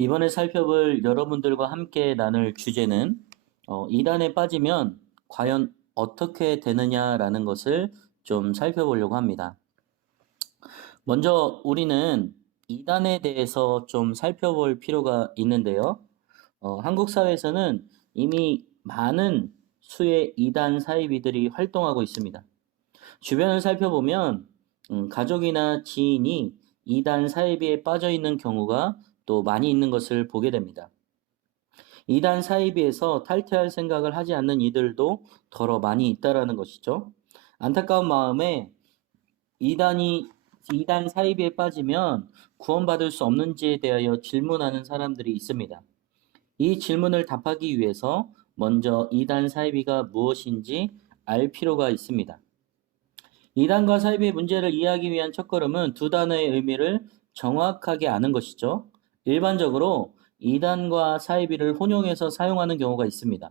이번에 살펴볼 여러분들과 함께 나눌 주제는 이단에 빠지면 과연 어떻게 되느냐라는 것을 좀 살펴보려고 합니다. 먼저 우리는 이단에 대해서 좀 살펴볼 필요가 있는데요. 한국 사회에서는 이미 많은 수의 이단 사이비들이 활동하고 있습니다. 주변을 살펴보면 가족이나 지인이 이단 사이비에 빠져 있는 경우가 또 많이 있는 것을 보게 됩니다. 이단 사이비에서 탈퇴할 생각을 하지 않는 이들도 더러 많이 있다라는 것이죠. 안타까운 마음에 이단이 이단 사이비에 빠지면 구원받을 수 없는지에 대하여 질문하는 사람들이 있습니다. 이 질문을 답하기 위해서 먼저 이단 사이비가 무엇인지 알 필요가 있습니다. 이단과 사이비의 문제를 이해하기 위한 첫걸음은 두 단어의 의미를 정확하게 아는 것이죠. 일반적으로 이단과 사이비를 혼용해서 사용하는 경우가 있습니다.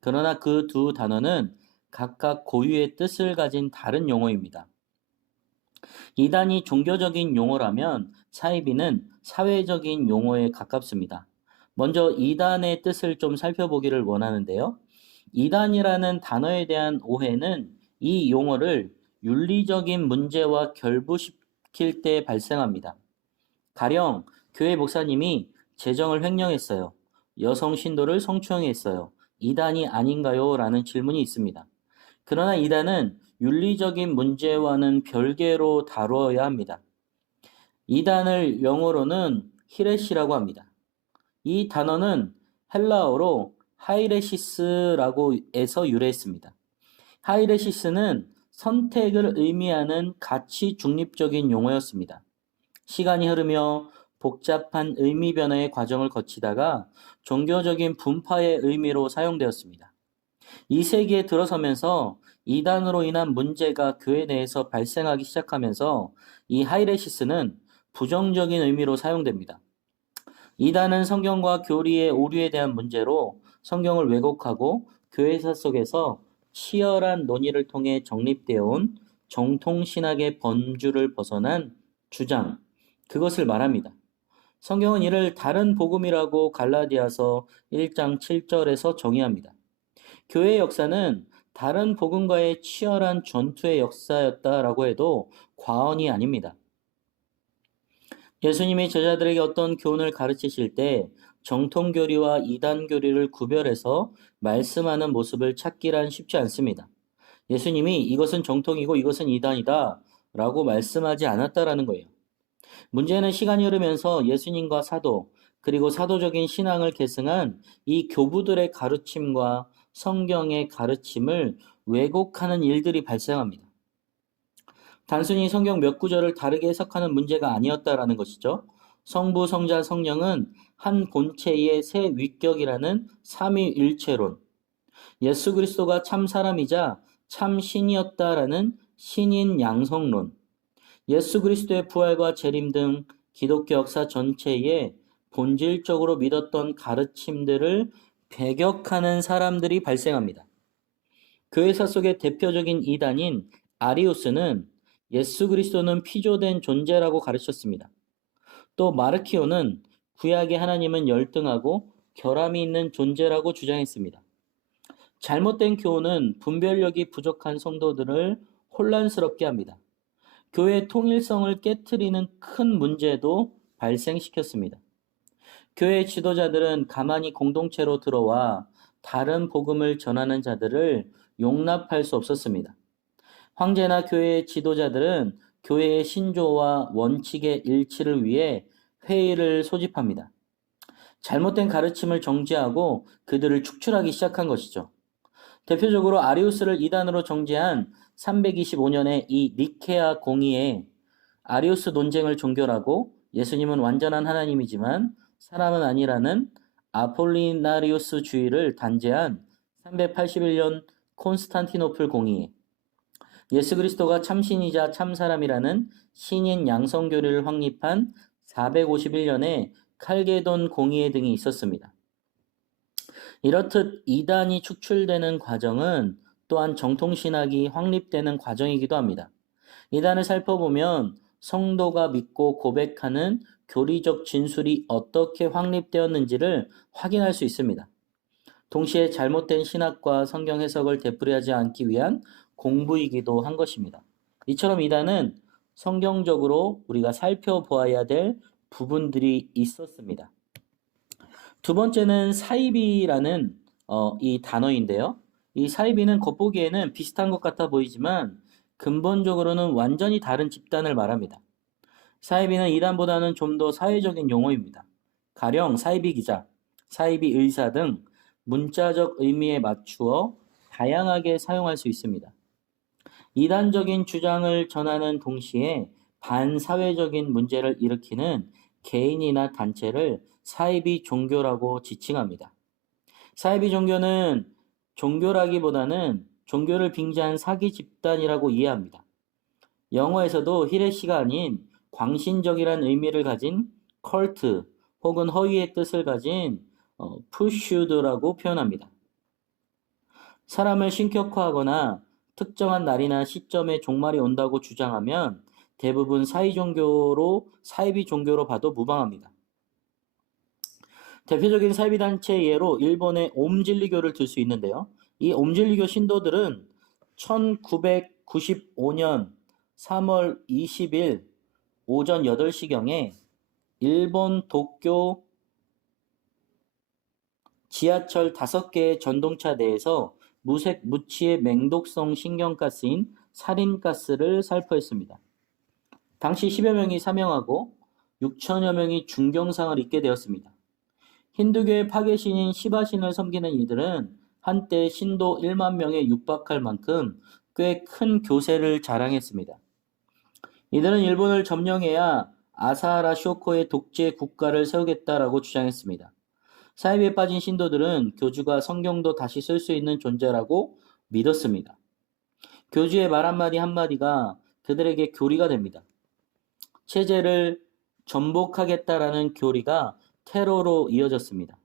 그러나 그 두 단어는 각각 고유의 뜻을 가진 다른 용어입니다. 이단이 종교적인 용어라면 사이비는 사회적인 용어에 가깝습니다. 먼저 이단의 뜻을 좀 살펴보기를 원하는데요. 이단이라는 단어에 대한 오해는 이 용어를 윤리적인 문제와 결부시킬 때 발생합니다. 가령 교회 목사님이 재정을 횡령했어요. 여성 신도를 성추행했어요. 이단이 아닌가요? 라는 질문이 있습니다. 그러나 이단은 윤리적인 문제와는 별개로 다루어야 합니다. 이단을 영어로는 히레시라고 합니다. 이 단어는 헬라어로 하이레시스라고 해서 유래했습니다. 하이레시스는 선택을 의미하는 가치 중립적인 용어였습니다. 시간이 흐르며 복잡한 의미 변화의 과정을 거치다가 종교적인 분파의 의미로 사용되었습니다. 2세기에 들어서면서 이단으로 인한 문제가 교회 내에서 발생하기 시작하면서 이 하이레시스는 부정적인 의미로 사용됩니다. 이단은 성경과 교리의 오류에 대한 문제로 성경을 왜곡하고 교회사 속에서 치열한 논의를 통해 정립되어 온 정통신학의 번주를 벗어난 주장, 그것을 말합니다. 성경은 이를 다른 복음이라고 갈라디아서 1장 7절에서 정의합니다. 교회의 역사는 다른 복음과의 치열한 전투의 역사였다라고 해도 과언이 아닙니다. 예수님이 제자들에게 어떤 교훈을 가르치실 때 정통교리와 이단교리를 구별해서 말씀하는 모습을 찾기란 쉽지 않습니다. 예수님이 이것은 정통이고 이것은 이단이다 라고 말씀하지 않았다라는 거예요. 문제는 시간이 흐르면서 예수님과 사도, 그리고 사도적인 신앙을 계승한 이 교부들의 가르침과 성경의 가르침을 왜곡하는 일들이 발생합니다. 단순히 성경 몇 구절을 다르게 해석하는 문제가 아니었다라는 것이죠. 성부, 성자, 성령은 한 본체의 세 위격이라는 삼위일체론, 예수 그리스도가 참 사람이자 참 신이었다라는 신인 양성론, 예수 그리스도의 부활과 재림 등 기독교 역사 전체에 본질적으로 믿었던 가르침들을 배격하는 사람들이 발생합니다. 교회사 속의 대표적인 이단인 아리우스는 예수 그리스도는 피조된 존재라고 가르쳤습니다. 또 마르키오는 구약의 하나님은 열등하고 결함이 있는 존재라고 주장했습니다. 잘못된 교훈은 분별력이 부족한 성도들을 혼란스럽게 합니다. 교회의 통일성을 깨트리는 큰 문제도 발생시켰습니다. 교회 지도자들은 가만히 공동체로 들어와 다른 복음을 전하는 자들을 용납할 수 없었습니다. 황제나 교회의 지도자들은 교회의 신조와 원칙의 일치를 위해 회의를 소집합니다. 잘못된 가르침을 정지하고 그들을 축출하기 시작한 것이죠. 대표적으로 아리우스를 이단으로 정죄한 325년의 이 니케아 공의에 아리우스 논쟁을 종결하고 예수님은 완전한 하나님이지만 사람은 아니라는 아폴리나리우스 주의를 단죄한 381년 콘스탄티노플 공의에 예수 그리스도가 참신이자 참사람이라는 신인 양성교리를 확립한 451년에 칼게돈 공의회 등이 있었습니다. 이렇듯 이단이 축출되는 과정은 또한 정통신학이 확립되는 과정이기도 합니다. 이단을 살펴보면 성도가 믿고 고백하는 교리적 진술이 어떻게 확립되었는지를 확인할 수 있습니다. 동시에 잘못된 신학과 성경 해석을 되풀이하지 않기 위한 공부이기도 한 것입니다. 이처럼 이단은 성경적으로 우리가 살펴보아야 될 부분들이 있었습니다. 두 번째는 사이비라는 이 단어인데요. 이 사이비는 겉보기에는 비슷한 것 같아 보이지만 근본적으로는 완전히 다른 집단을 말합니다. 사이비는 이단보다는 좀 더 사회적인 용어입니다. 가령 사이비 기자, 사이비 의사 등 문자적 의미에 맞추어 다양하게 사용할 수 있습니다. 이단적인 주장을 전하는 동시에 반사회적인 문제를 일으키는 개인이나 단체를 사이비 종교라고 지칭합니다. 사이비 종교는 종교라기보다는 종교를 빙자한 사기 집단이라고 이해합니다. 영어에서도 히레시가 아닌 광신적이란 의미를 가진 컬트 혹은 허위의 뜻을 가진 푸슈드라고 표현합니다. 사람을 신격화하거나 특정한 날이나 시점에 종말이 온다고 주장하면 대부분 사이비 종교로 봐도 무방합니다. 대표적인 사이비 단체 예로 일본의 옴진리교를 들 수 있는데요. 이 옴진리교 신도들은 1995년 3월 20일 오전 8시경에 일본 도쿄 지하철 5개의 전동차 내에서 무색 무취의 맹독성 신경가스인 살인가스를 살포했습니다. 당시 10여 명이 사망하고 6천여 명이 중경상을 입게 되었습니다. 힌두교의 파괴신인 시바신을 섬기는 이들은 한때 신도 1만 명에 육박할 만큼 꽤 큰 교세를 자랑했습니다. 이들은 일본을 점령해야 아사하라 쇼코의 독재 국가를 세우겠다라고 주장했습니다. 사이비에 빠진 신도들은 교주가 성경도 다시 쓸 수 있는 존재라고 믿었습니다. 교주의 말 한마디 한마디가 그들에게 교리가 됩니다. 체제를 전복하겠다라는 교리가 테러로 이어졌습니다.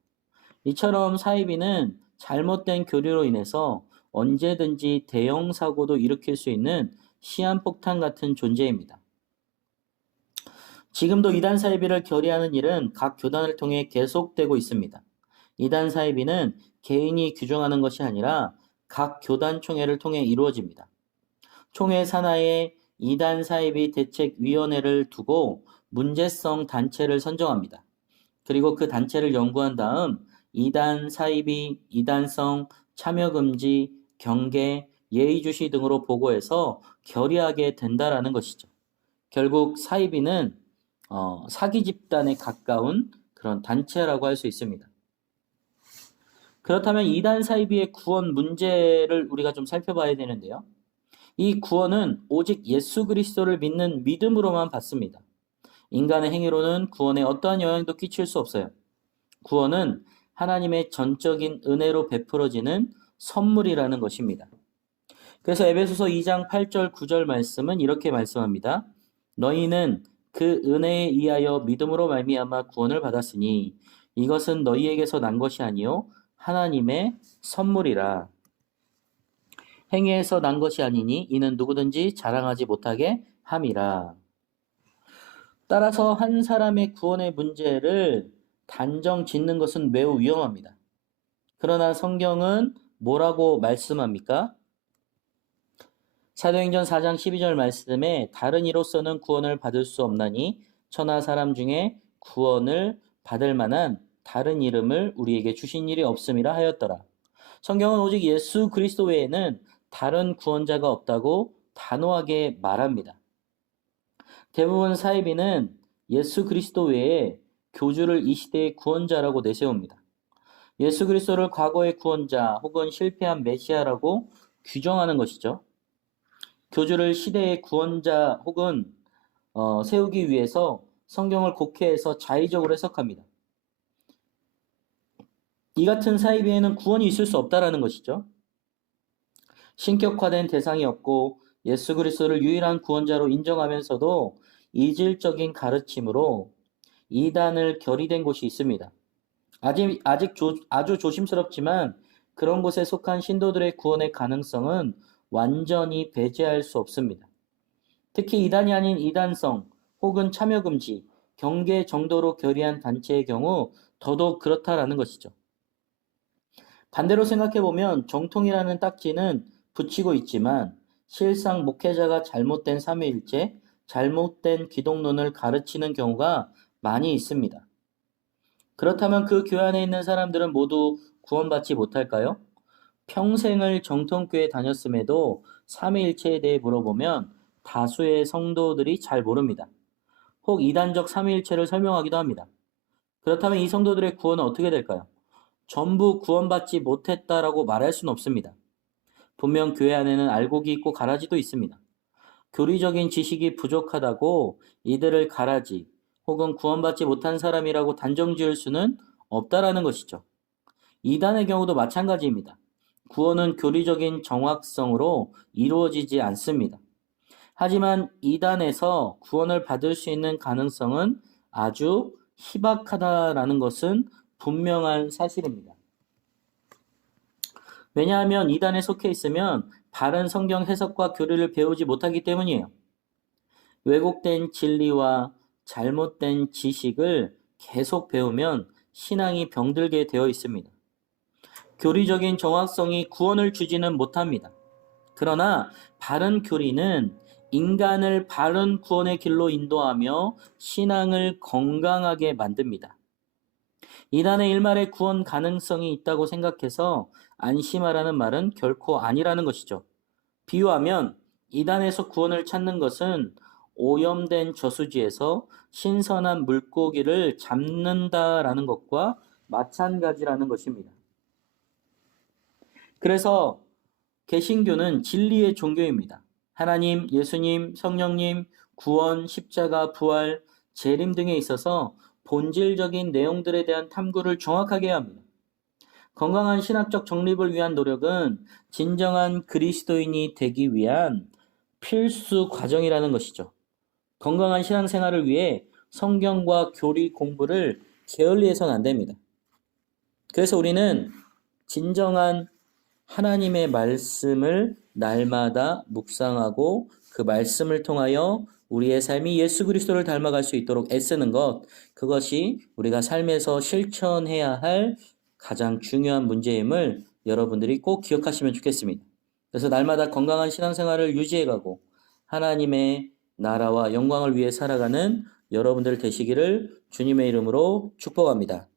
이처럼 사이비는 잘못된 교리로 인해서 언제든지 대형 사고도 일으킬 수 있는 시한폭탄 같은 존재입니다. 지금도 이단 사이비를 결의하는 일은 각 교단을 통해 계속되고 있습니다. 이단 사이비는 개인이 규정하는 것이 아니라 각 교단 총회를 통해 이루어집니다. 총회 산하에 이단 사이비 대책위원회를 두고 문제성 단체를 선정합니다. 그리고 그 단체를 연구한 다음 이단 사이비, 이단성, 참여금지, 경계, 예의주시 등으로 보고해서 결의하게 된다라는 것이죠. 결국 사이비는 사기 집단에 가까운 그런 단체라고 할 수 있습니다. 그렇다면 이단 사이비의 구원 문제를 우리가 좀 살펴봐야 되는데요. 이 구원은 오직 예수 그리스도를 믿는 믿음으로만 받습니다. 인간의 행위로는 구원에 어떠한 영향도 끼칠 수 없어요. 구원은 하나님의 전적인 은혜로 베풀어지는 선물이라는 것입니다. 그래서 에베소서 2장 8절 9절 말씀은 이렇게 말씀합니다. 너희는 그 은혜에 의하여 믿음으로 말미암아 구원을 받았으니 이것은 너희에게서 난 것이 아니요 하나님의 선물이라. 행위에서 난 것이 아니니 이는 누구든지 자랑하지 못하게 함이라. 따라서 한 사람의 구원의 문제를 단정 짓는 것은 매우 위험합니다. 그러나 성경은 뭐라고 말씀합니까? 사도행전 4장 12절 말씀에 다른 이로서는 구원을 받을 수 없나니 천하 사람 중에 구원을 받을 만한 다른 이름을 우리에게 주신 일이 없음이라 하였더라. 성경은 오직 예수 그리스도 외에는 다른 구원자가 없다고 단호하게 말합니다. 대부분 사이비는 예수 그리스도 외에 교주를 이 시대의 구원자라고 내세웁니다. 예수 그리스도를 과거의 구원자 혹은 실패한 메시아라고 규정하는 것이죠. 교주를 시대의 구원자 혹은 세우기 위해서 성경을 곡해해서 자의적으로 해석합니다. 이 같은 사이비에는 구원이 있을 수 없다라는 것이죠. 신격화된 대상이 없고 예수 그리스도를 유일한 구원자로 인정하면서도 이질적인 가르침으로 이단을 결의된 곳이 있습니다. 아주 조심스럽지만 그런 곳에 속한 신도들의 구원의 가능성은 완전히 배제할 수 없습니다. 특히 이단이 아닌 이단성 혹은 참여금지, 경계 정도로 결의한 단체의 경우 더더욱 그렇다라는 것이죠. 반대로 생각해보면 정통이라는 딱지는 붙이고 있지만 실상 목회자가 잘못된 삼위일체, 잘못된 기독론을 가르치는 경우가 많이 있습니다. 그렇다면 그 교회 안에 있는 사람들은 모두 구원받지 못할까요? 평생을 정통교회 다녔음에도 삼위일체에 대해 물어보면 다수의 성도들이 잘 모릅니다. 혹 이단적 삼위일체를 설명하기도 합니다. 그렇다면 이 성도들의 구원은 어떻게 될까요? 전부 구원받지 못했다라고 말할 수는 없습니다. 분명 교회 안에는 알곡이 있고 가라지도 있습니다. 교리적인 지식이 부족하다고 이들을 가라지 혹은 구원받지 못한 사람이라고 단정 지을 수는 없다라는 것이죠. 이단의 경우도 마찬가지입니다. 구원은 교리적인 정확성으로 이루어지지 않습니다. 하지만 이단에서 구원을 받을 수 있는 가능성은 아주 희박하다라는 것은 분명한 사실입니다. 왜냐하면 이단에 속해 있으면 바른 성경 해석과 교리를 배우지 못하기 때문이에요. 왜곡된 진리와 잘못된 지식을 계속 배우면 신앙이 병들게 되어 있습니다. 교리적인 정확성이 구원을 주지는 못합니다. 그러나 바른 교리는 인간을 바른 구원의 길로 인도하며 신앙을 건강하게 만듭니다. 이단의 일말의 구원 가능성이 있다고 생각해서 안심하라는 말은 결코 아니라는 것이죠. 비유하면 이단에서 구원을 찾는 것은 오염된 저수지에서 신선한 물고기를 잡는다라는 것과 마찬가지라는 것입니다. 그래서 개신교는 진리의 종교입니다. 하나님, 예수님, 성령님, 구원, 십자가, 부활, 재림 등에 있어서 본질적인 내용들에 대한 탐구를 정확하게 해야 합니다. 건강한 신학적 정립을 위한 노력은 진정한 그리스도인이 되기 위한 필수 과정이라는 것이죠. 건강한 신앙생활을 위해 성경과 교리 공부를 게을리해서는 안 됩니다. 그래서 우리는 진정한 하나님의 말씀을 날마다 묵상하고 그 말씀을 통하여 우리의 삶이 예수 그리스도를 닮아갈 수 있도록 애쓰는 것, 그것이 우리가 삶에서 실천해야 할 가장 중요한 문제임을 여러분들이 꼭 기억하시면 좋겠습니다. 그래서 날마다 건강한 신앙생활을 유지해가고 하나님의 나라와 영광을 위해 살아가는 여러분들 되시기를 주님의 이름으로 축복합니다.